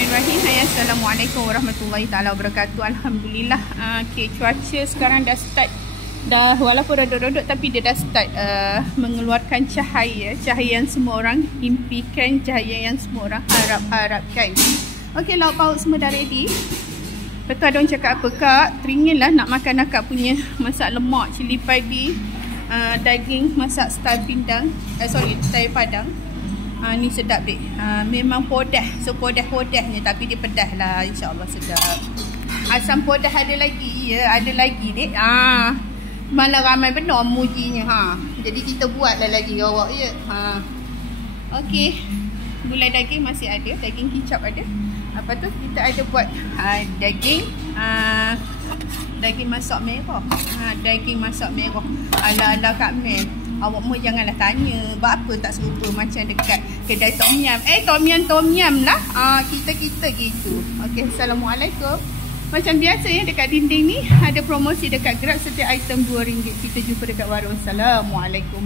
Bismillahirrahmanirrahim. Hai, Assalamualaikum warahmatullahi taala wabarakatuh. Alhamdulillah. Cuaca sekarang dah start, dah walaupun redut-redut tapi dia dah start mengeluarkan cahaya yang semua orang impikan, cahaya yang semua orang harapkan. Okey, lauk pauk semua dah ready. Betul ada orang cakap apa, Kak? Teringin lah nak makan akak punya masak lemak, cili padi, daging masak style pindang, style padang. Ni sedap dek. Memang podah. So podah-podahnya tapi dia pedas lah. InsyaAllah sedap. Asam podah ada lagi. Ya, ada lagi dek. Malah ramai benar mujinya. Jadi kita buatlah lagi awak ya. Okey. Gulai daging masih ada. Daging kicap ada. Apa tu? Kita ada buat daging masak merah. Daging masak merah. Ala-ala Kak Mel. Awak mu janganlah tanya apa tak serupa macam dekat kedai tom yum. Tom yum lah. Kita gitu. Okey, Assalamualaikum. Macam biasa ya, dekat dinding ni ada promosi dekat Grab, setiap item RM2 kita jumpa dekat warung. Assalamualaikum.